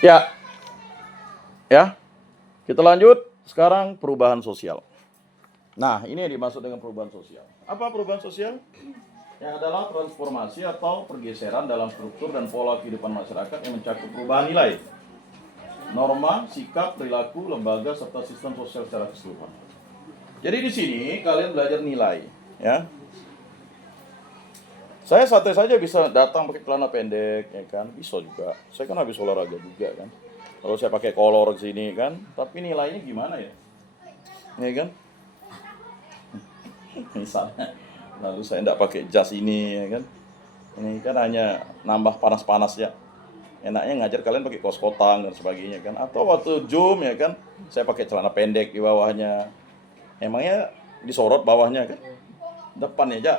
Ya, ya. Kita lanjut sekarang perubahan sosial. Nah, ini yang dimaksud dengan perubahan sosial. Apa perubahan sosial? Yang adalah transformasi atau pergeseran dalam struktur dan pola kehidupan masyarakat yang mencakup perubahan nilai, norma, sikap, perilaku, lembaga, serta sistem sosial secara keseluruhan. Jadi di sini kalian belajar nilai, ya. Saya santai saja bisa datang pakai celana pendek, ya kan? Bisa juga. Saya kan habis olahraga juga kan. Kalau saya pakai kolor di sini kan, tapi nilainya gimana ya? Ya kan? Misalnya, lalu saya tidak pakai jas ini, ya kan? Ini kan hanya nambah panas-panas ya. Enaknya ngajar kalian pakai kaos kotang dan sebagainya kan. Atau waktu Zoom ya kan, saya pakai celana pendek di bawahnya. Emangnya disorot bawahnya kan? Depannya aja.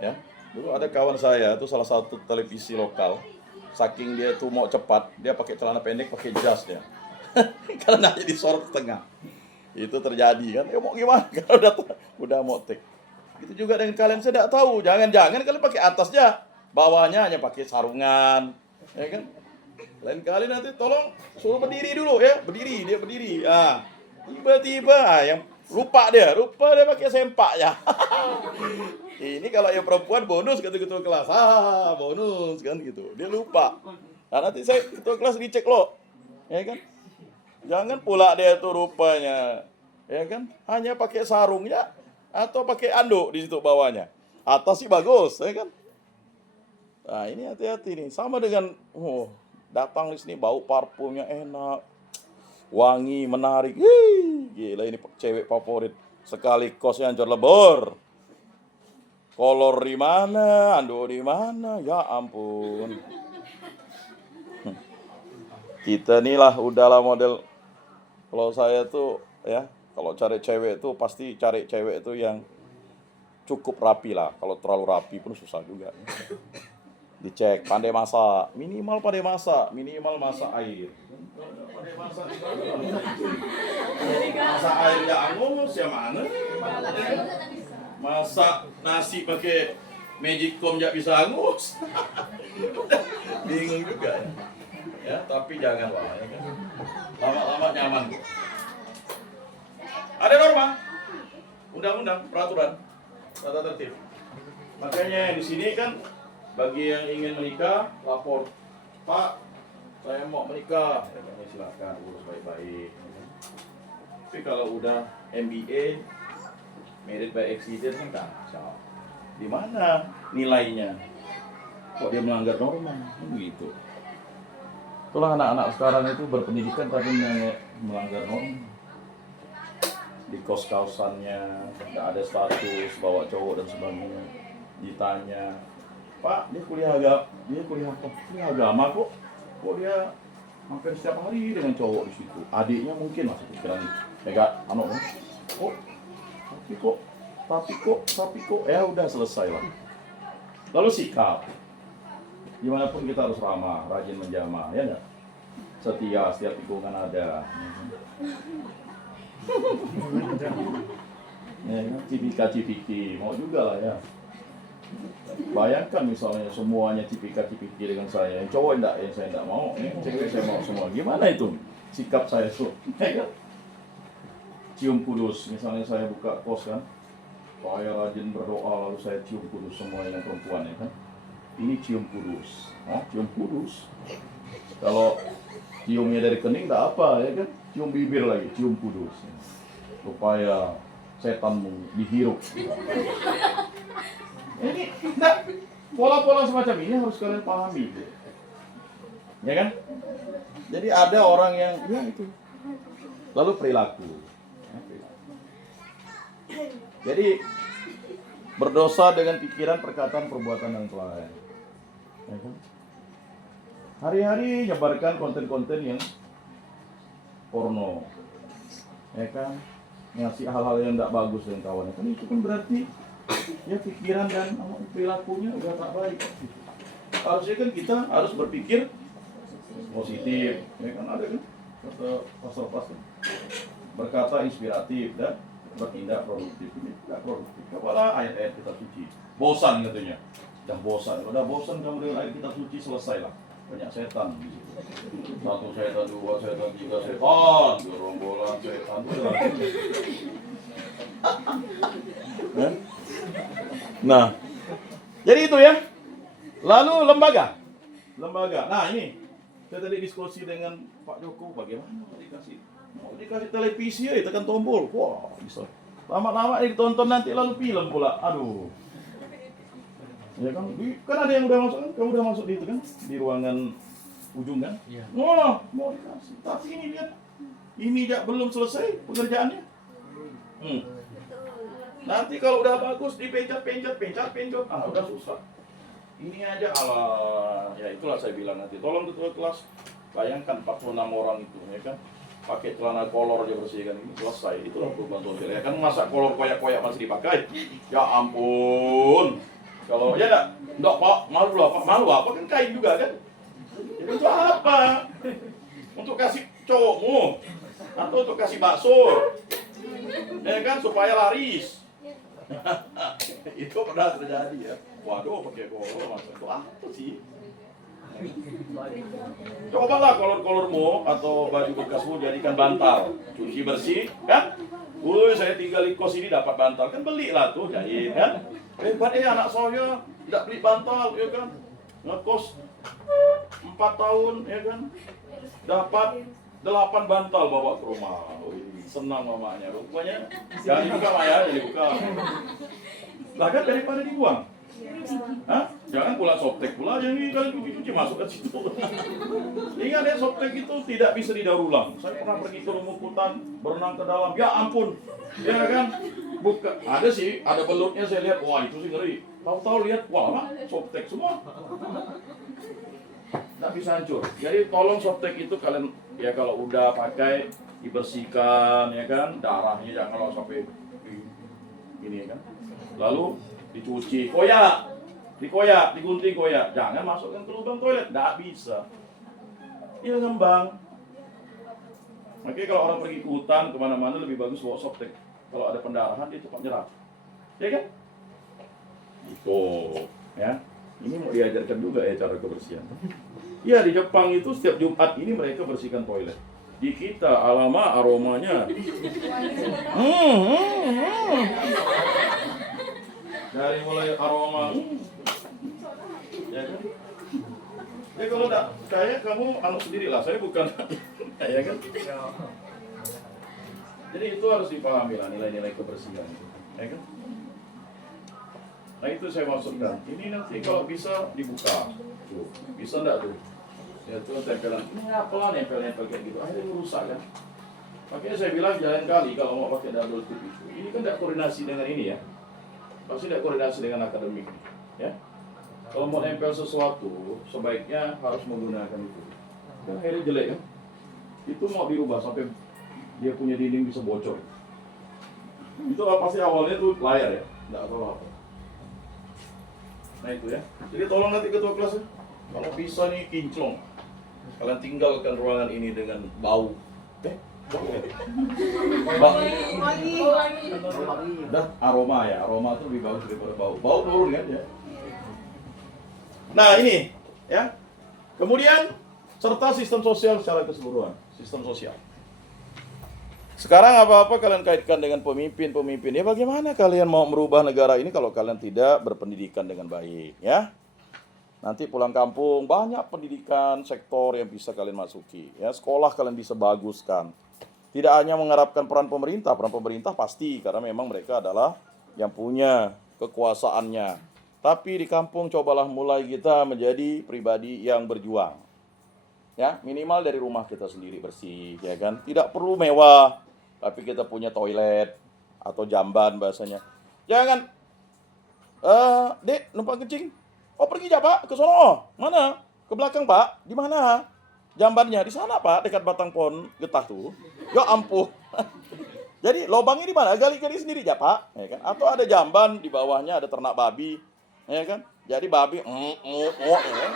Ya. Dulu ada kawan saya itu salah satu televisi lokal. Saking dia tuh mau cepat, dia pakai celana pendek, pakai jas dia. Karena hanya disorot ke tengah. Itu terjadi kan. Ya mau gimana kalau udah mau take. Itu juga dengan kalian, saya tidak tahu. Jangan-jangan kalian pakai atasnya, bawahnya hanya pakai sarungan, ya kan? Lain kali nanti tolong suruh berdiri dulu ya, berdiri, dia berdiri. Ah, tiba-tiba yang lupa dia pakai sempak ya. Ini kalau yang perempuan bonus ketua kelas, bonus kan gitu. Dia lupa. Nah, nanti saya ketua kelas dicek loh, ya kan? Jangan pula dia tuh rupanya, ya kan? Hanya pakai sarungnya atau pakai anduk di situ bawahnya. Atas sih bagus, ya kan? Nah, ini hati-hati nih. Sama dengan datang di sini bau parfumnya enak, wangi, menarik. Gila ini cewek favorit. Sekali kosnya hancur lebur. Kolor di mana, anduk di mana? Ya ampun. Kita nih lah udahlah model. Kalau saya tuh ya, kalau cari cewek tuh pasti cari cewek tuh yang cukup rapi lah. Kalau terlalu rapi pun susah juga. Dicek pandai masak, minimal pandai masak, minimal masak air. Pandai masak, masak air ya angus ya mana? Masak nasi pakai magicom ya bisa angus. Bingung juga ya. Ya, tapi jangan lah ya kan. Lama-lama nyaman. Ada norma, undang-undang, peraturan, tata tertib. Makanya di sini kan bagi yang ingin menikah lapor, Pak, saya mau menikah, ya, silakan urus baik-baik. Tapi kalau udah MBA, married by accident kan kacau. Di mana nilainya? Kok dia melanggar norma? Begitu. Itulah anak-anak sekarang itu berpendidikan tapi melanggar norma. Di kos-kausannya nggak ada status, bawa cowok dan sebagainya. Ditanya, Pak, dia kuliah apa? Kuliah agama kok. Kok dia makan setiap hari dengan cowok di situ? Adiknya mungkin masih pikiran mega oh, tapi kok, ya udah selesai lah. Lalu sikap. Gimana pun kita harus ramah, rajin menjamah, ya enggak? Setia, setiap tikungan ada. Ya, cipika-cipiki, mau juga lah ya. Bayangkan misalnya semuanya cipika-cipiki dengan saya, yang cowok enggak, yang saya enggak mau, cewek saya mau semua. Gimana itu sikap saya tuh? Cium kudus, misalnya saya buka kos kan, saya rajin berdoa lalu saya cium kudus semua yang perempuan ya kan. Ini cium kudus, cium kudus. Kalau ciumnya dari kening enggak apa ya kan, cium bibir lagi, cium kudus. Supaya setanmu dihirup. Ini enggak, pola-pola semacam ini harus kalian pahami. Ya kan? Jadi ada orang yang ya itu. Lalu perilaku. Jadi berdosa dengan pikiran, perkataan, perbuatan dan kelalaian. Ya kan? Hari-hari nyebarkan konten-konten yang porno. Ya kan? Ngasih hal-hal yang tidak bagus dengan kawannya. Kan itu kan berarti ya pikiran dan perilakunya udah tak baik. Harusnya kan kita harus berpikir positif, ya kan ada kan pasal-pasal berkata inspiratif dan bertindak produktif. Ini tidak produktif. Kepala ayat-ayat kitab suci. Bosan katanya. Udah bosan kamu dengan ayat kitab suci, selesailah. Banyak setan di situ. Satu setan, dua setan, tiga setan, gerombolan setan. Nah, jadi itu ya. Lalu lembaga. Nah ini, saya tadi diskusi dengan Pak Joko, bagaimana mau dikasih televisi ya, tekan tombol. Wah, bisa. Lama-lama ditonton nanti lalu film pula. Aduh. Ya kan, ada yang udah masuk kan? Kamu udah masuk di itu kan? Di ruangan ujung kan? Iya. Wah, mau dikasih. Tapi ini lihat. Ini belum selesai pekerjaannya. Nanti kalau udah bagus dipencet. Ah, udah susah. Ini aja ya itulah saya bilang nanti. Tolong ketua kelas, bayangkan 46 orang itu, ya kan? Pakai celana kolor aja bersihkan, ini selesai. Itulah perubahan sosial. Ya kan, masa kolor koyak-koyak masih dipakai? Ya ampun. Kalau ya enggak Pak, malu apa kan kain juga kan? Jadi untuk apa? Untuk kasih cowokmu atau untuk kasih bakso? Ya kan, supaya laris. Itu pernah terjadi ya. Waduh, pakai kolor masa itu apa sih? Cobalah kolor-kolormu atau baju bekasmu jadikan bantal, cuci bersih, kan? Saya tinggal di kos ini dapat bantal, kan belilah tuh jahit, kan? Hebat anak saya tidak beli bantal, ya kan? Ngekos 4 tahun, ya kan? Dapat 8 bantal bawa ke rumah. Senang mamanya, rupanya jangan dibuka Maya, jangan dibuka. Lah kan daripada dibuang. Hah? Jangan pula softtek pula yang kalian cuci-cuci masuk ke situ. Ingat ya, softtek itu tidak bisa didaur ulang. Saya pernah pergi ke Rumukutan, berenang ke dalam, ya ampun, ya kan? Buka, ada sih, ada belutnya saya lihat, wah itu sih ngeri. Tahu-tahu lihat, wah softtek semua. Nggak bisa hancur. Jadi tolong softtek itu kalian ya kalau udah pakai dibersihkan, ya kan? Darahnya jangan kalau sampai ini, ya kan? Lalu dicuci, dikoyak, digunting koyak. Jangan masukkan ke lubang toilet, nggak bisa. Dia ngembang. Makanya kalau orang pergi ke hutan kemana-mana lebih bagus bawa softtek. Kalau ada pendarahan dia cepat nyerap, ya kan? Itu, ya. Ini mau diajarkan juga ya cara kebersihan. Ya di Jepang itu setiap Jumat ini mereka bersihkan toilet. Di kita alama aromanya. Dari mulai aroma, ya kan? Ya kalau enggak, kayak kamu sendirilah, saya bukan, ya kan? Jadi itu harus dipahami lah nilai-nilai kebersihan, ya kan? Nah itu saya maksudkan. Ini nanti kalau bisa dibuka, tuh, bisa enggak tuh? Ya tuh tempelan, ini apa nempel-nempel kayak gitu, akhirnya rusak kan? Makanya saya bilang jangan kali kalau mau pakai double tip itu. Ini kan tidak koordinasi dengan ini ya. Pasti tidak koordinasi dengan akademik, ya. Kalau mau nempel sesuatu, sebaiknya harus menggunakan itu. Dan akhirnya jelek kan? Itu mau dirubah sampai dia punya dinding bisa bocor. Itu pasti awalnya tuh layar ya, tidak tahu apa. Nah itu ya. Jadi tolong nanti ketua kelas ya, kalau bisa nih kinclong, kalian tinggalkan ruangan ini dengan bau. Dah aroma ya, aroma itu lebih bagus daripada bau. Bau turun kan ya. Nah ini ya. Kemudian serta sistem sosial secara keseluruhan, sistem sosial. Sekarang apa-apa kalian kaitkan dengan pemimpin. Ya bagaimana kalian mau merubah negara ini kalau kalian tidak berpendidikan dengan baik, ya? Nanti pulang kampung banyak pendidikan sektor yang bisa kalian masuki, ya. Sekolah kalian bisa baguskan. Tidak hanya mengharapkan peran pemerintah pasti karena memang mereka adalah yang punya kekuasaannya. Tapi di kampung cobalah mulai kita menjadi pribadi yang berjuang. Ya, minimal dari rumah kita sendiri bersih, ya kan? Tidak perlu mewah, tapi kita punya toilet atau jamban bahasanya. Jangan Dek, numpang kencing. Oh, pergi aja, Pak, ke sono. Mana? Ke belakang, Pak. Di mana? Jambannya di sana, Pak, dekat batang pohon getah tuh. Ya ampun. Jadi lubangnya di mana? Gali-gali sendiri ya, Pak. Ya kan? Atau ada jamban di bawahnya ada ternak babi, ya kan? Jadi babi ya.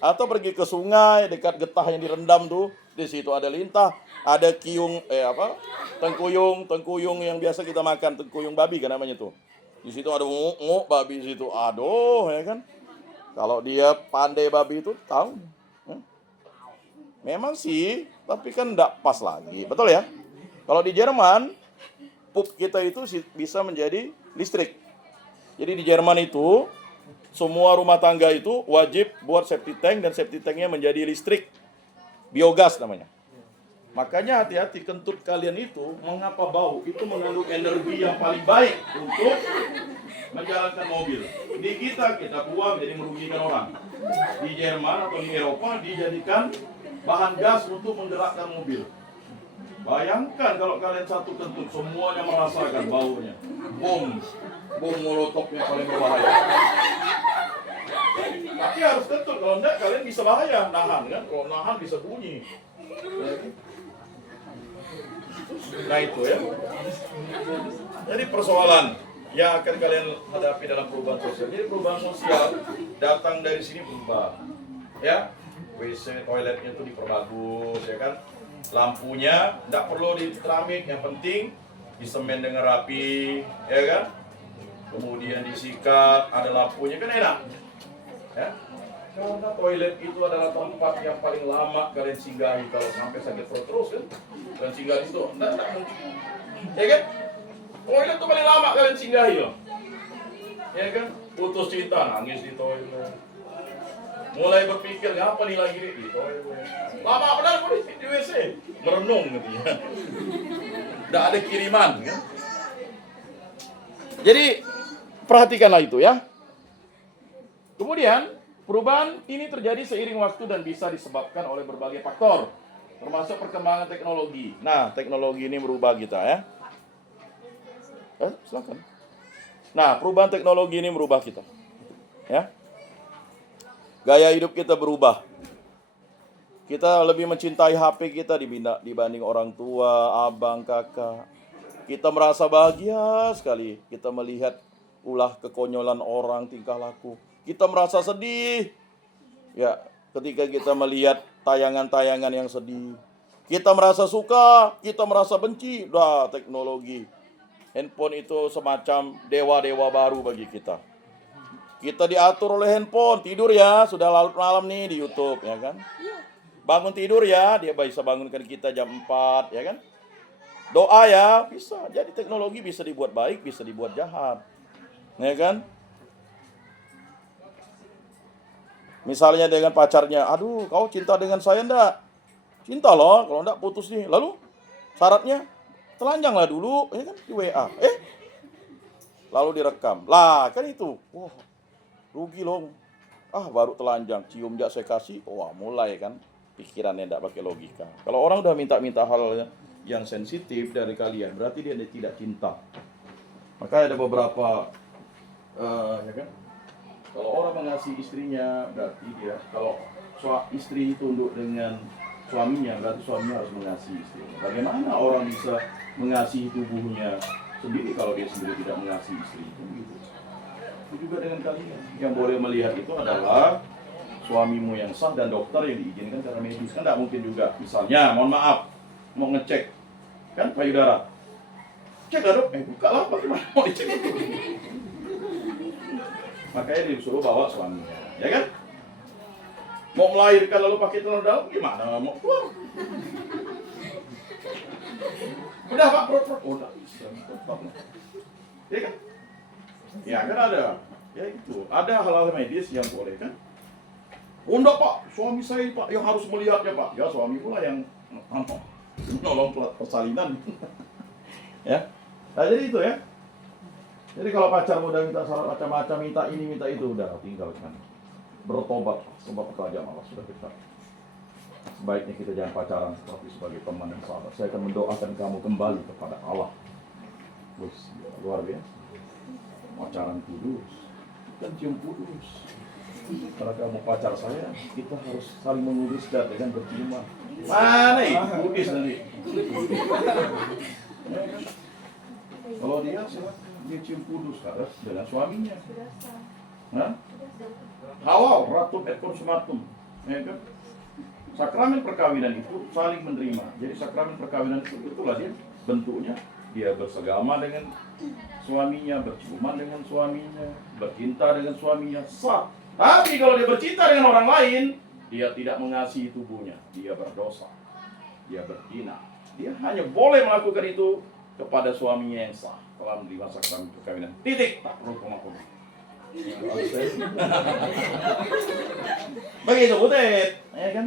Atau pergi ke sungai dekat getah yang direndam tuh, di situ ada lintah, ada tengkuyung yang biasa kita makan, tengkuyung babi kan namanya tuh. Di situ ada babi di situ. Aduh, ya kan? Kalau dia pandai babi itu tahu. Memang sih, tapi kan enggak pas lagi. Betul ya? Kalau di Jerman, pup kita itu bisa menjadi listrik. Jadi di Jerman itu, semua rumah tangga itu wajib buat septic tank, dan septic tanknya menjadi listrik. Biogas namanya. Makanya hati-hati, kentut kalian itu mengapa bau? Itu mengandung energi yang paling baik untuk menjalankan mobil. Di kita buang jadi merugikan orang. Di Jerman atau di Eropa dijadikan bahan gas untuk menggerakkan mobil. Bayangkan kalau kalian satu kentut semuanya merasakan baunya. Bom molotov yang paling berbahaya. Tapi harus kentut, kalau enggak kalian bisa bahaya, nahan kan? Kalau nahan bisa bunyi. Nah itu ya. Jadi persoalan yang akan kalian hadapi dalam perubahan sosial. Jadi perubahan sosial datang dari sini berubah. Ya, WC toiletnya itu diperbagus, ya kan? Lampunya tidak perlu di keramik, yang penting disemen dengan rapi, ya kan? Kemudian disikat, ada lampunya, kan enak. Ya? Karena toilet itu adalah tempat yang paling lama kalian singgahi kalau sampai sakit perut terus kan. Kalian singgahi itu, enggak mungkin. Ya kan? Toilet itu paling lama kalian singgahi loh. Ya kan? Putus cinta, nangis di toilet. Mulai berpikir, ngapa nih lagi di toilet. Lama benar di WC. Merenung gitu ya. Enggak ada kiriman kan. Jadi, perhatikanlah itu ya. Kemudian, perubahan ini terjadi seiring waktu dan bisa disebabkan oleh berbagai faktor, termasuk perkembangan teknologi. Nah, teknologi ini merubah kita ya. Silakan. Nah, perubahan teknologi ini merubah kita. Ya. Gaya hidup kita berubah. Kita lebih mencintai HP kita dibanding orang tua, abang, kakak. Kita merasa bahagia sekali. Kita melihat ulah kekonyolan orang, tingkah laku. Kita merasa sedih. Ya, ketika kita melihat tayangan-tayangan yang sedih. Kita merasa suka, kita merasa benci. Teknologi. Handphone itu semacam dewa-dewa baru bagi kita. Kita diatur oleh handphone. Tidur ya, sudah larut malam nih di YouTube, ya kan? Bangun tidur ya, dia bisa bangunkan kita jam 4, ya kan? Doa ya, bisa. Jadi teknologi bisa dibuat baik, bisa dibuat jahat. Ya kan? Misalnya dengan pacarnya, aduh kau cinta dengan saya enggak? Cinta loh, kalau enggak putus nih. Lalu syaratnya, telanjanglah dulu, ya kan, di WA. Lalu direkam. Lah, kan itu. Wah, rugi loh. Baru telanjang, cium jak saya kasih. Wah, mulai kan pikirannya enggak pakai logika. Kalau orang udah minta hal yang sensitif dari kalian, berarti dia tidak cinta. Maka ada beberapa ya kan? Kalau orang mengasihi istrinya, berarti dia, kalau istri tunduk dengan suaminya, berarti suaminya harus mengasihi istrinya. Bagaimana orang bisa mengasihi tubuhnya sendiri kalau dia sendiri tidak mengasihi istri itu? Gitu. Itu juga dengan kalian. Yang boleh melihat itu adalah suamimu yang sah dan dokter yang diizinkan secara medis. Kan tidak mungkin juga. Misalnya, mohon maaf, mau ngecek kan payudara. Cek lah dok, buka lah, bagaimana mau dicek itu? Makanya disuruh bawa suaminya, ya kan? Mau melahirkan lalu pakai celana dalam gimana? Mau keluar? Udah pak, perut. Udah, ya kan? Ya kan ada, ya itu. Ada hal-hal medis yang boleh kan? Enggak pak, suami saya pak yang harus melihatnya pak. Ya suami pula yang nolong persalinan. Ya, nah, jadi itu ya. Jadi kalau pacar udah minta syarat macam-macam, minta ini, minta itu, udah tinggalkan. Bertobat, sebab kerajaan Allah sudah dekat. Sebaiknya kita jangan pacaran seperti sebagai teman dan sahabat. Saya akan mendoakan kamu kembali kepada Allah. Luar biasa. Pacaran kudus, dan cium kudus. Kalau kamu pacar saya, kita harus saling mengurus dan dengan berciuman. Mana itu kudus nanti? Kalau dia cium kudus dengan suaminya. Nah, halal, ratum et consumatum. Ya kan? Sakramen perkawinan itu saling menerima. Jadi sakramen perkawinan itu itulah dia bentuknya. Dia bersagama dengan suaminya, berciuman dengan suaminya, bercinta dengan suaminya, sah. Tapi kalau dia bercinta dengan orang lain, dia tidak mengasihi tubuhnya, dia berdosa, dia berzina. Dia hanya boleh melakukan itu kepada suaminya yang sah dalam di masa perkawinan. Titik. Tak perlu koma-koma. Begitu Butet, ya kan?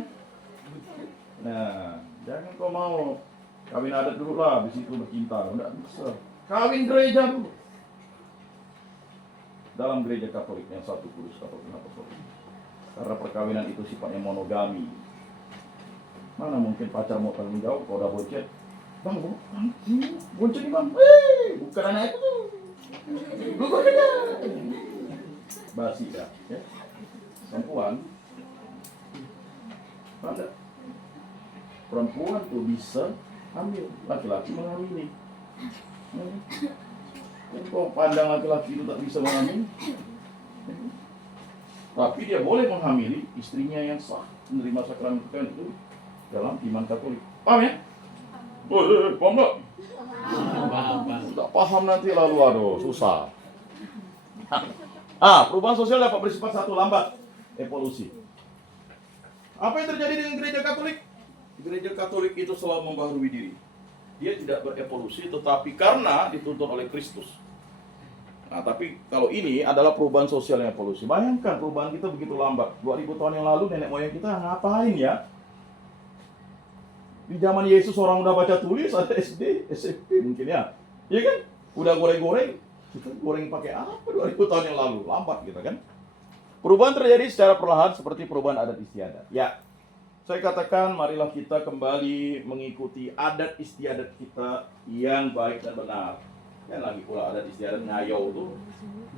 Nah, jangan kau mau kawin adat dulu lah, habis itu bercinta. Enggak bisa. Kawin gereja dulu. Dalam gereja Katolik yang satu kudus Katolik Apostolik. Karena perkawinan itu sifatnya monogami. Mana mungkin pacar mau tanggung jawab kalau udah boncet? Bang, boncet nih bang. Bukan anak itu tuh. Gugur aja. Basi ya. Perempuan. Ada. Perempuan tuh bisa hamil, laki-laki menghamili. Kau pandang laki-laki itu tak bisa menghamili, tapi dia boleh menghamili istrinya yang sah menerima sakramen perkawinan itu dalam iman Katolik. Paham ya? Paham tak? Tak paham nanti lalu aduh susah. Perubahan sosial dapat bersifat satu, lambat, evolusi. Apa yang terjadi dengan gereja Katolik? Gereja Katolik itu selalu membaharui diri. Dia tidak berevolusi, tetapi karena dituntun oleh Kristus. Nah, tapi kalau ini adalah perubahan sosial yang evolusi. Bayangkan perubahan kita begitu lambat. 2000 tahun yang lalu nenek moyang kita ngapain ya? Di zaman Yesus orang udah baca tulis, ada SD, SMP mungkin ya. Iya kan? Udah goreng-goreng. Kita goreng pakai apa 2000 tahun yang lalu? Lambat gitu kan? Perubahan terjadi secara perlahan seperti perubahan adat istiadat. Ya, saya katakan marilah kita kembali mengikuti adat istiadat kita yang baik dan benar. Dan lagi pula adat istiadat ngayau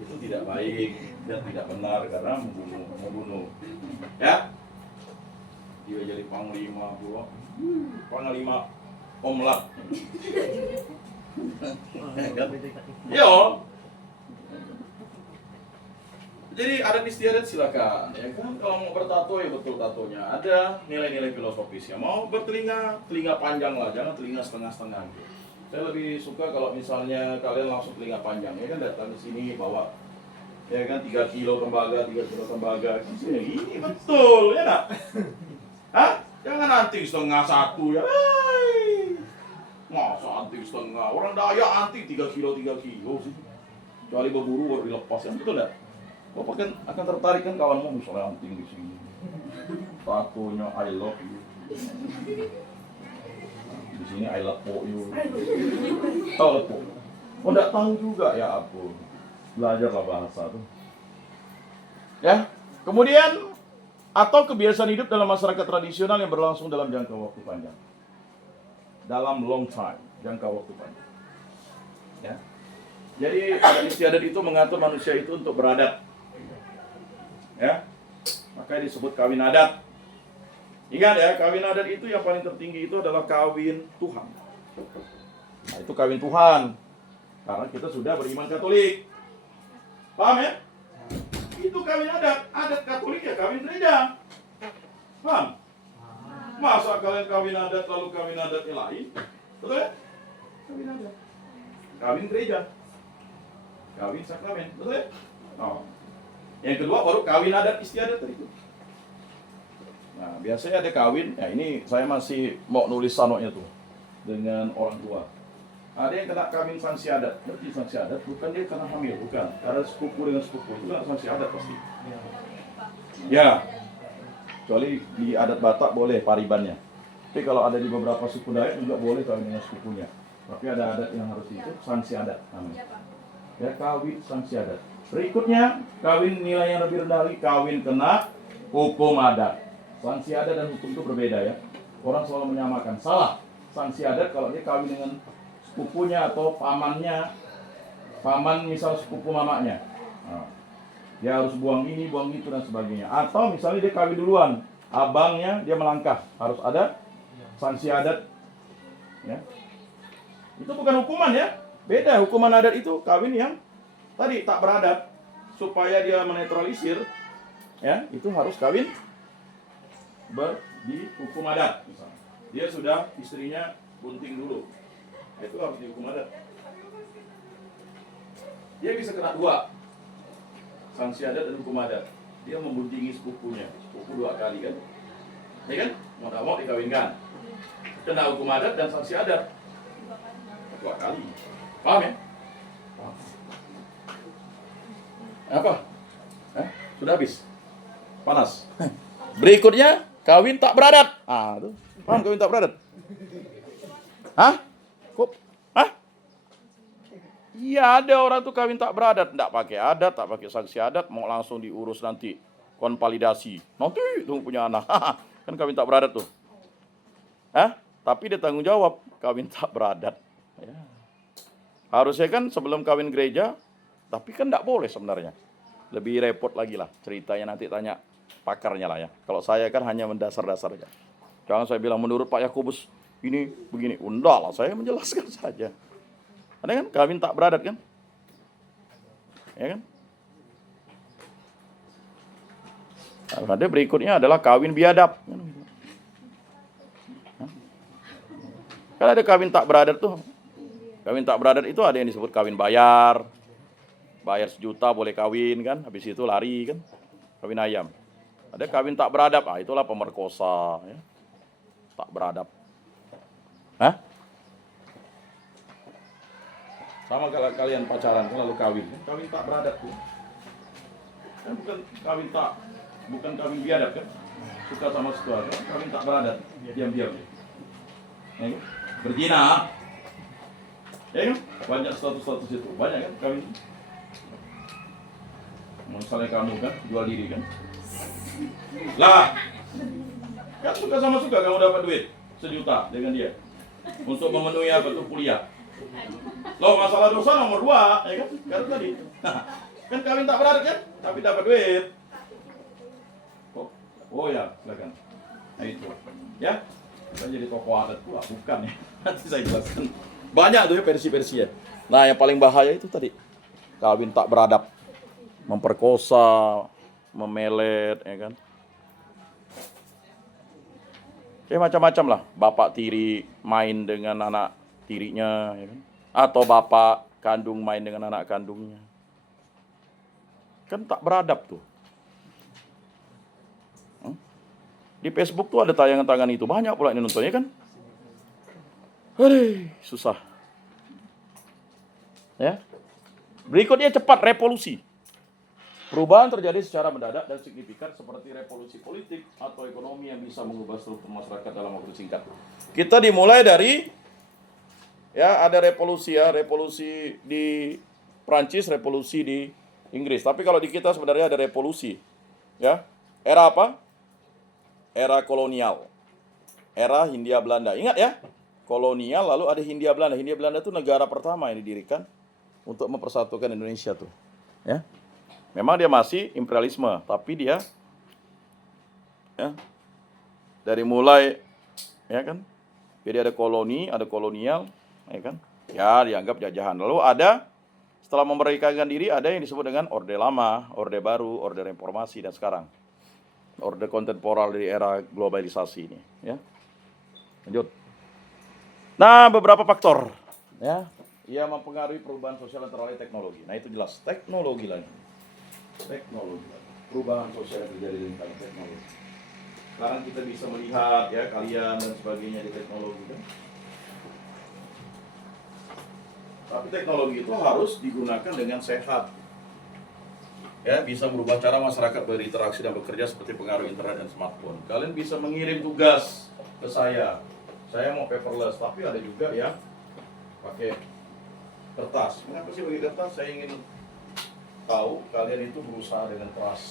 itu tidak baik dan tidak benar karena membunuh. Ya, dia jadi panglima pula, panglima omlat. Yo. Jadi adat istiadat silakan, ya kan? Kalau mau bertato ya betul tatonya. Ada nilai-nilai filosofisnya. Mau bertelinga, telinga panjang lah, jangan telinga setengah-setengah. Saya lebih suka kalau misalnya kalian langsung telinga panjang, ya kan datang ke sini bawa, ya kan 3 kilo tembaga, 3 kilo tembaga. Ini betul, ya nak? Hah? Jangan anting setengah satu ya. Masa anting setengah? Orang Daya anting 3 kilo sih. Kecuali berburu baru dilepas, ya betul enggak? Bapak akan tertarik kan kawanmu misalnya anting di sini, tatonya I love you, di sini I love you, tahu lepo? Oh nggak tahu juga ya aku, belajarlah bahasa tuh. Ya, kemudian atau kebiasaan hidup dalam masyarakat tradisional yang berlangsung dalam jangka waktu panjang, dalam long time, jangka waktu panjang. Ya, jadi adat istiadat itu mengatur manusia itu untuk beradat. Ya, makanya disebut kawin adat. Ingat ya, kawin adat itu yang paling tertinggi itu adalah kawin Tuhan. Nah, itu kawin Tuhan. Karena kita sudah beriman Katolik. Paham ya? Itu kawin adat. Adat Katolik ya kawin gereja. Paham? Masa kalian kawin adat lalu kawin adat yang lain? Betul ya? Kawin adat. Kawin gereja. Kawin sakramen. Betul ya? Oh. Yang kedua baru kawin adat istiadat itu. Nah, biasanya ada kawin, ya ini saya masih mau nulis sanoknya tuh dengan orang tua. Ada yang kena kawin sanksi adat. Berarti sanksi adat bukan dia karena hamil, bukan. Karena sepupu dengan sepupu itu kan sanksi adat pasti. Ya. Kecuali di adat Batak boleh paribannya. Tapi kalau ada di beberapa suku Dayak juga boleh kawin dengan sepupunya. Tapi ada adat yang harus itu sanksi adat namanya. Ya, kawin sanksi adat. Berikutnya, kawin nilai yang lebih rendah lagi, kawin kena hukum adat. Sanksi adat dan hukum itu berbeda ya. Orang selalu menyamakan. Salah. Sanksi adat kalau dia kawin dengan sepupunya atau pamannya, paman misal sepupu mamanya. Nah, dia harus buang ini, buang itu dan sebagainya. Atau misalnya dia kawin duluan, abangnya dia melangkah, harus ada sanksi adat. Ya. Itu bukan hukuman ya. Beda, hukuman adat itu kawin yang tadi tak beradat, supaya dia menetralisir, ya itu harus kawin di hukum adat misalnya. Dia sudah istrinya bunting dulu, itu harus dihukum adat. Dia bisa kena 2, sanksi adat dan hukum adat. Dia membuntingi sepupunya, sepupu 2 kali kan. ya kan? Mau tidak mau dikawinkan. Kena hukum adat dan sanksi adat. 2 kali. Paham ya? Apa? Sudah habis? Panas? Berikutnya, kawin tak beradat. Tuh. Paham kawin tak beradat? Hah? Kok? Hah? Iya, ada orang tuh kawin tak beradat. Nggak pakai adat, tak pakai sanksi adat, mau langsung diurus nanti. Konvalidasi. Nanti tuh punya anak. Kan kawin tak beradat tuh. Tapi dia tanggung jawab kawin tak beradat. Ya. Harusnya kan sebelum kawin gereja, tapi kan nggak boleh sebenarnya. Lebih repot lagi lah ceritanya, nanti tanya pakarnya lah ya. Kalau saya kan hanya mendasar-dasar aja. Jangan saya bilang menurut Pak Yakobus ini begini. Enggak lah, saya menjelaskan saja. Ada kan kawin tak beradat kan? Ya kan? Ada berikutnya adalah kawin biadab. Kan ada kawin tak beradat tuh. Kawin tak beradat itu ada yang disebut kawin bayar. Bayar 1 juta boleh kawin kan. Habis itu lari kan. Kawin ayam. Ada kawin tak beradab. Itulah pemerkosa. Ya. Tak beradab. Sama kalau kalian pacaran lalu kawin. Kawin tak beradab tuh. Kan bukan kawin biadab kan. Suka sama suka kan. Kawin tak beradab. Diam-diam. Ya, kan? Berzina. Ya kan? Banyak status-status itu. Banyak kan kawin. Misalnya kamu kan jual diri kan. Lah. Kan suka sama suka kamu dapat duit 1 juta dengan dia. Untuk memenuhi apa tuh kuliah. Loh, masalah dosa nomor 2, ya kan? Karena tadi. Kan kawin tak beradat kan? Tapi dapat duit. Oh ya, silakan. Nah itu. Ya. Saya jadi tokoh adat pula, bukan ya. Nanti saya jelaskan. Banyak tuh ya versi-versi ya. Nah, yang paling bahaya itu tadi. Kawin tak beradab. Memperkosa, memelet, ya kan. Macam-macam lah. Bapak tiri main dengan anak tirinya, ya kan. Atau bapak kandung main dengan anak kandungnya. Kan tak beradab tuh. Di Facebook tuh ada tayangan-tayangan itu. Banyak pula ini nontonnya kan. Susah. Ya. Berikutnya cepat, revolusi. Perubahan terjadi secara mendadak dan signifikan seperti revolusi politik atau ekonomi yang bisa mengubah struktur masyarakat dalam waktu singkat. Kita dimulai dari ada revolusi di Prancis, revolusi di Inggris. Tapi kalau di kita sebenarnya ada revolusi. Ya. Era apa? Era kolonial. Era Hindia Belanda. Ingat ya? Kolonial lalu ada Hindia Belanda. Hindia Belanda itu negara pertama yang didirikan untuk mempersatukan Indonesia tuh. Ya. Memang dia masih imperialisme, tapi dia dari mulai kan. Jadi ada koloni, ada kolonial, ya kan? Ya, dianggap jajahan. Lalu ada setelah memerdekakan diri ada yang disebut dengan Orde Lama, Orde Baru, Orde Reformasi dan sekarang Orde kontemporer di era globalisasi ini, ya. Lanjut. Nah, beberapa faktor, ya, yang mempengaruhi perubahan sosial antara lain teknologi. Nah, itu jelas teknologi lagi. Perubahan sosial yang terjadi di lingkungan teknologi. Sekarang kita bisa melihat ya kalian dan sebagainya di teknologi kan. Tapi teknologi itu harus digunakan dengan sehat. Ya, bisa merubah cara masyarakat berinteraksi dan bekerja seperti pengaruh internet dan smartphone. Kalian bisa mengirim tugas ke saya. Saya mau paperless, tapi ada juga yang pakai kertas. Mengapa sih pakai kertas? Saya ingin tahu kalian itu berusaha dengan keras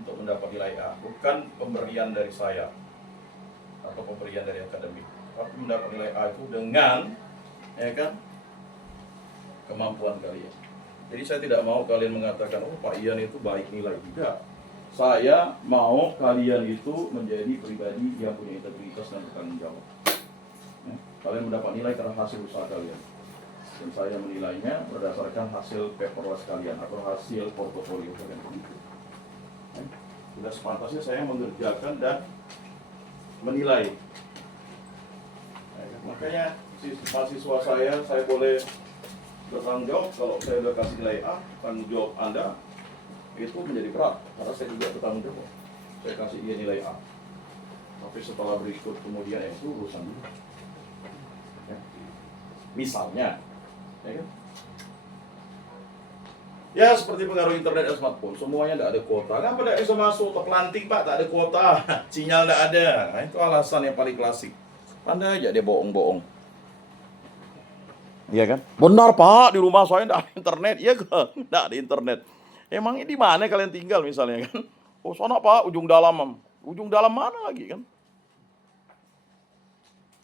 untuk mendapat nilai A. Bukan pemberian dari saya atau pemberian dari akademik, tapi mendapat nilai A itu dengan kemampuan kalian. Jadi saya tidak mau kalian mengatakan, oh Pak Ian itu baik nilai. Tidak. Saya mau kalian itu menjadi pribadi yang punya integritas dan bertanggung jawab. Ya, kalian mendapat nilai karena hasil usaha kalian. Dan saya menilainya berdasarkan hasil paperless kalian atau hasil portofolio kalian. Ya, sudah sepantasnya saya mengerjakan dan menilai. Ya, makanya mahasiswa saya boleh bertanggung jawab. Kalau saya sudah kasih nilai A, tanggung jawab Anda itu menjadi berat karena saya juga bertanggung jawab. Saya kasih dia nilai A. Tapi setelah berikut kemudian itu urusan ya. Misalnya, ya kan? Ya seperti pengaruh internet dan smartphone, semuanya tidak ada kuota. Kenapa tidak bisa masuk? Terpelanting Pak, tak ada kuota, sinyal tidak ada. Nah, itu alasan yang paling klasik. Pandai aja dia bohong-bohong. Iya kan? Benar Pak, di rumah saya tidak ada internet. Iya kan? Tidak ada internet. Emangnya di mana kalian tinggal misalnya kan? Oh sana Pak, ujung dalam. Ujung dalam mana lagi kan?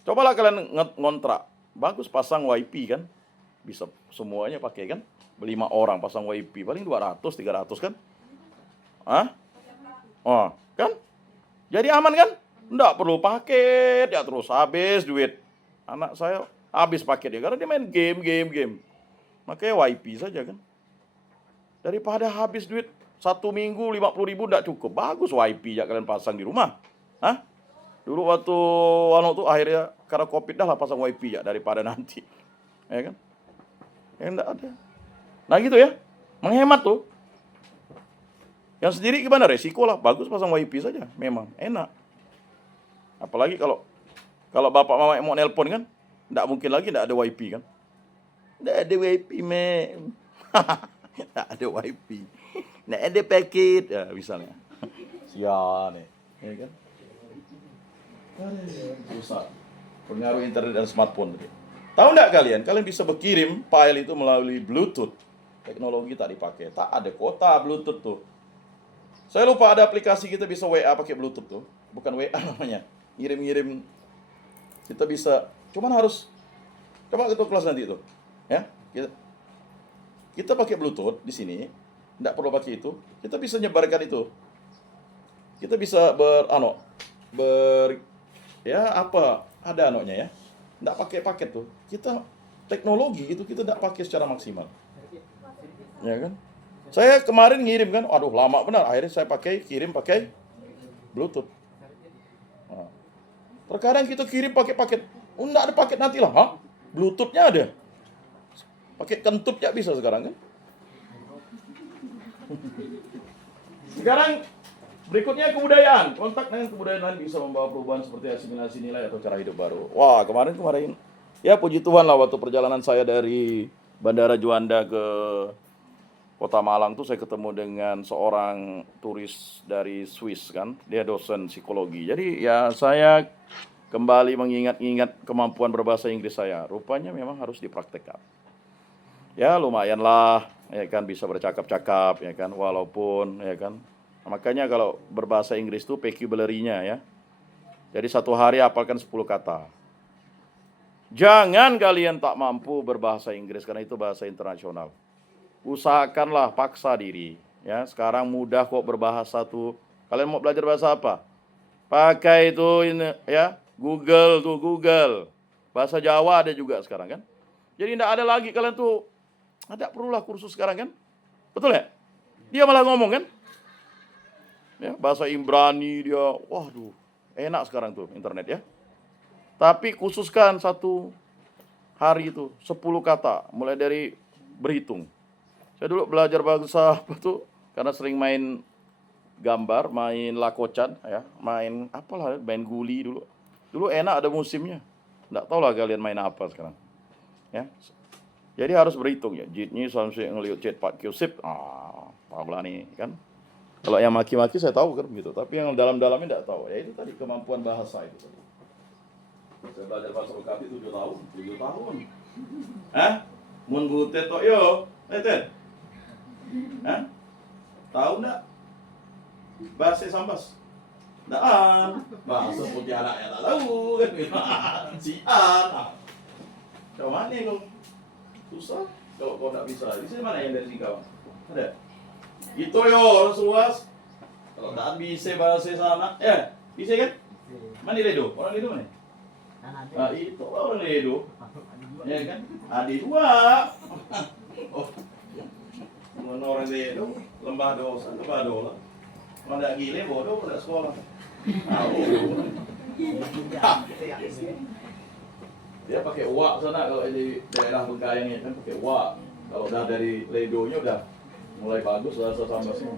Cobalah kalian ngontrak. Bagus pasang WiFi kan? Bisa semuanya pakai kan? 5 orang pasang WiFi paling 200 300 kan? Hah? Oh, kan? Jadi aman kan? Enggak perlu paket ya terus habis duit. Anak saya habis paket ya karena dia main game. Makanya WiFi saja kan. Daripada habis duit 1 minggu 50.000 enggak cukup. Bagus WiFi ya kalian pasang di rumah. Hah? Dulu waktu tuh akhirnya karena Covid dah lah pasang WiFi ya daripada nanti. Ya kan? Ya enggak ada. Nah gitu ya, menghemat tuh. Yang sendiri gimana? Resiko lah, bagus pasang WiFi saja, memang enak. Apalagi kalau bapak mama mau nelpon kan, nggak mungkin lagi nggak ada WiFi kan. Nggak ada WiFi, mem. Nggak ada WiFi. Nggak ada paket, ya misalnya. Sian ya kan. Susah. Pengaruh internet dan smartphone. Tahu nggak kalian bisa berkirim file itu melalui Bluetooth. Teknologi tak dipakai, tak ada kuota Bluetooth tuh. Saya lupa ada aplikasi kita bisa WA pakai Bluetooth tuh, bukan WA namanya. Ngirim-ngirim kita bisa, cuman harus coba itu kelas nanti itu, ya. Kita pakai Bluetooth di sini, tidak perlu pakai itu. Kita bisa nyebarkan itu. Kita bisa ada anonya ya. Tidak pakai paket tuh. Kita teknologi itu kita tidak pakai secara maksimal. Ya kan? Saya kemarin ngirim kan, aduh lama benar. Akhirnya saya kirim pakai Bluetooth. Nah, terkadang kita kirim pakai paket, enggak ada paket nanti lah, Bluetoothnya ada. Pakai kentut ya bisa sekarang kan? Sekarang berikutnya kebudayaan. Kontak dengan kebudayaan lain bisa membawa perubahan seperti asimilasi nilai atau cara hidup baru. Wah kemarin ya puji Tuhan lah waktu perjalanan saya dari Bandara Juanda ke Kota Malang tuh saya ketemu dengan seorang turis dari Swiss kan, dia dosen psikologi. Jadi ya saya kembali mengingat-ingat kemampuan berbahasa Inggris saya. Rupanya memang harus dipraktekkan. Ya lumayan lah, ya kan bisa bercakap-cakap, ya kan, walaupun ya kan. Makanya kalau berbahasa Inggris tuh vocabulary-nya ya. Jadi 1 hari hafalkan 10 kata. Jangan kalian tak mampu berbahasa Inggris karena itu bahasa internasional. Usahakanlah, paksa diri. Ya, sekarang mudah kok berbahasa tuh. Kalian mau belajar bahasa apa? Pakai itu ini ya, Google. Bahasa Jawa ada juga sekarang kan. Jadi tidak ada lagi kalian tuh ada perlulah kursus sekarang kan? Betul ya? Dia malah ngomong kan? Ya, bahasa Ibrani dia, waduh, enak sekarang tuh internet ya. Tapi khususkan 1 hari itu 10 kata mulai dari berhitung. Saya dulu belajar bahasa apa tuh karena sering main gambar, main lakocan ya, main guli dulu. Dulu enak ada musimnya. Enggak tahu lah kalian main apa sekarang. Ya. Jadi harus berhitung ya. Jitnya sampai ngelihat cet Pak Kyusip, Pabla nih kan. Kalau yang maki-maki saya tahu kan begitu, tapi yang dalam-dalamnya enggak tahu. Ya itu tadi kemampuan bahasa itu tadi. Saya belajar bahasa Bekasi 7 tahun. Mun butet tok yo, Eten. Tahu enggak? Bahasa Sambas. Daan, bahasa putih anaknya tak tahu kan. Sian. Kau mana kau? Susah. Kalau kau tak bisa, di sini mana yang dari sini kau? Ada? Itu yo, orang seluas. Kalau tak bisa bahasa sana, bisa kan? Mana Ledo? Orang Ledo mana? Itu orang Ledo. Ya kan? Adi 2. Oh. Orang Ledo, lembah dosa. Mana gile bodoh pada sekolah. Dia pakai uak sana kalau di daerah Bengkayang kan pakai uak. Kalau udah dari Ledonya udah mulai bagus bahasa Sambasnya.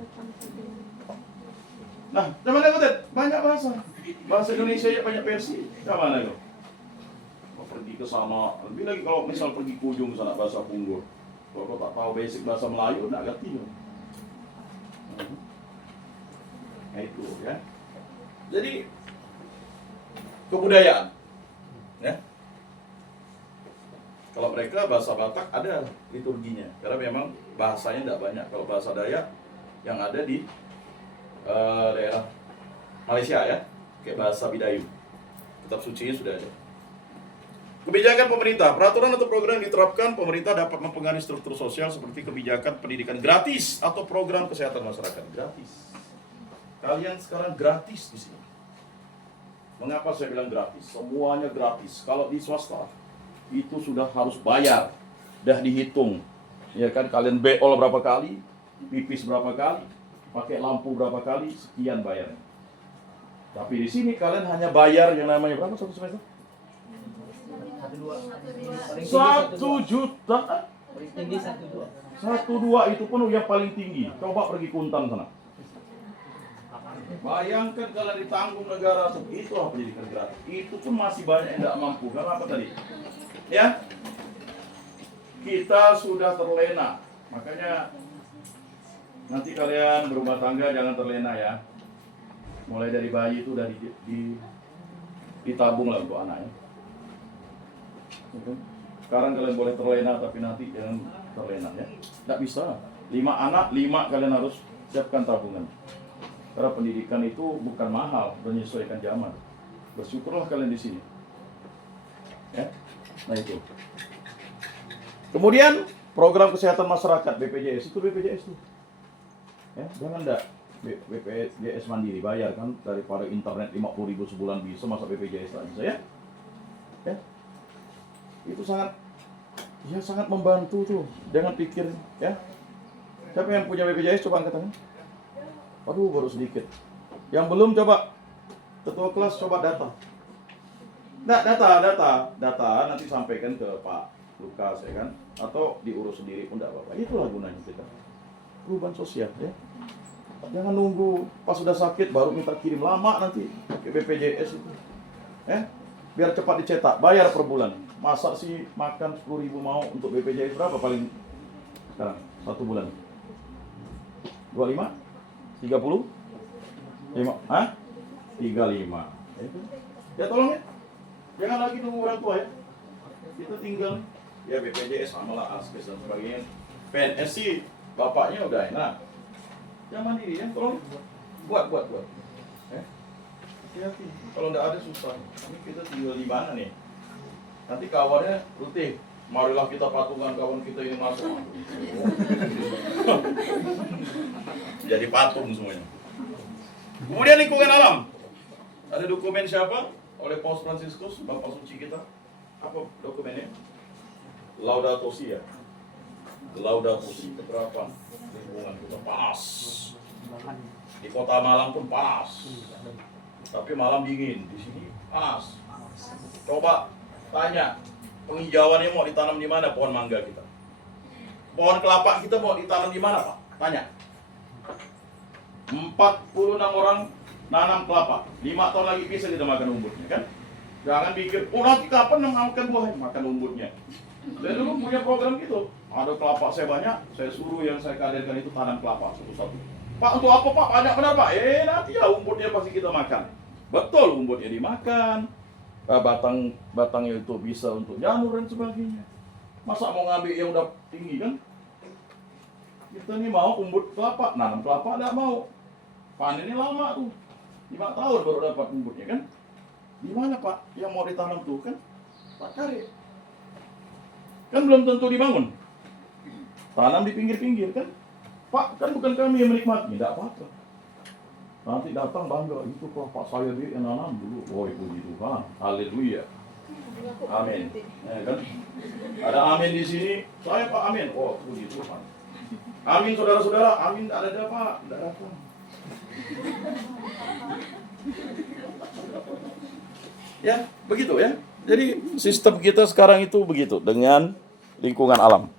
Nah, teman-teman banyak bahasa. Bahasa Indonesia ya banyak versi. Mana lo? Mau pergi ke sana. Lebih lagi kalau misal pergi ke ujung sana bahasa Punggur. Kalau kau tak tahu basic bahasa Melayu, nak ngerti lo. Nah itu ya. Jadi kebudayaan, ya. Kalau mereka bahasa Batak ada liturginya, karena memang bahasanya tidak banyak. Kalau bahasa Dayak yang ada di daerah Malaysia ya, kayak bahasa Bidayu, kitab sucinya sudah ada. Kebijakan pemerintah, peraturan atau program yang diterapkan pemerintah dapat mempengaruhi struktur sosial seperti kebijakan pendidikan gratis atau program kesehatan masyarakat gratis. Kalian sekarang gratis di sini. Mengapa saya bilang gratis? Semuanya gratis. Kalau di swasta itu sudah harus bayar, dah dihitung. Ya kan, kalian beol berapa kali, pipis berapa kali, pakai lampu berapa kali, sekian bayarnya. Tapi di sini kalian hanya bayar yang namanya berapa satu semester? 1 juta. Paling tinggi 1,2. 1,2 itu pun yang paling tinggi. Coba pergi Kuntan sana. Bayangkan kalau ditanggung negara, itu apa pendidikan gratis. Itu pun masih banyak yang tidak mampu. Karena apa tadi? Ya, kita sudah terlena. Makanya nanti kalian berumah tangga jangan terlena ya. Mulai dari bayi itu dari ditabung lah untuk anaknya. Sekarang kalian boleh terlena, tapi nanti jangan terlena ya. Tidak bisa. 5 anak, 5 kalian harus siapkan tabungan. Karena pendidikan itu bukan mahal, menyesuaikan zaman. Bersyukurlah kalian di sini. Ya. Nah itu. Kemudian program kesehatan masyarakat BPJS itu BPJS tuh. Ya, jangan enggak BPJS mandiri bayar kan daripada internet 50.000 sebulan bisa, masa BPJS tak bisa ya? Ya. Itu sangat membantu tuh. Jangan pikir ya. Siapa yang punya BPJS coba angkat tangan. Aduh baru sedikit. Yang belum coba ketua kelas coba data. Nah, data nanti sampaikan ke Pak Lukas ya kan, atau diurus sendiri pun tidak apa-apa. Itulah gunanya kita. Perubahan sosial ya. Jangan nunggu pas sudah sakit baru minta kirim, lama nanti ke BPJS itu. Biar cepat dicetak, bayar per bulan. Masa sih makan 10.000 mau untuk BPJS berapa paling sekarang? 1 bulan. 25? 30? 5? Hah? 35. Itu. Ya tolong ya. Jangan lagi nunggu orang tua ya. Kita tinggal ya BPJS sama lah, askes dan sebagainya. PNS sih bapaknya udah enak. Yang mandiri ya, tolong buat. Hati-hati. Kalau nggak ada susah. Ini kita tinggal di mana nih? Nanti kawannya rutih. Marilah kita patungan kawan kita ini masuk. Jadi patung semuanya. Kemudian lingkungan alam. Ada dokumen siapa? Oleh Paus Fransiskus, Bapak Suci kita. Apa dokumennya? Laudato Si ya. Laudato Si, keberapa? Lingkungan kita panas. Di kota Malang pun panas. Tapi malam dingin, di sini panas. Coba tanya, penghijauannya mau ditanam di mana pohon mangga kita? Pohon kelapa kita mau ditanam di mana, Pak? Tanya. 46 orang nanam kelapa. 5 tahun lagi bisa kita makan umbutnya, kan? Jangan pikir, oh nanti kapan makan buahnya? Makan umbutnya. Saya dulu punya program gitu. Ada kelapa saya banyak, saya suruh yang saya kaderkan itu tanam kelapa satu-satu. Pak, untuk apa Pak? Banyak benar Pak? Nanti ya umbutnya pasti kita makan. Betul, umbutnya dimakan. Batangnya itu bisa untuk janur dan sebagainya. Masa mau ngambil yang udah tinggi kan? Kita ini mau umbut kelapa, nanam kelapa enggak mau. Panennya lama tuh. 5 tahun baru dapat umbutnya kan? Di mana Pak yang mau ditanam tuh kan? Pak cari. Kan belum tentu dibangun. Tanam di pinggir-pinggir kan? Pak, kan bukan kami yang menikmati, enggak apa-apa. Nanti datang bangga, itu kok Pak saya yang nanam dulu. Oh, puji Tuhan. Haleluya. Amin. Kan? Ada amin di sini. Saya Pak amin. Oh, puji Tuhan. Amin saudara-saudara. Amin ada Pak. Enggak datang. Ya, begitu ya. Jadi sistem kita sekarang itu begitu dengan lingkungan alam.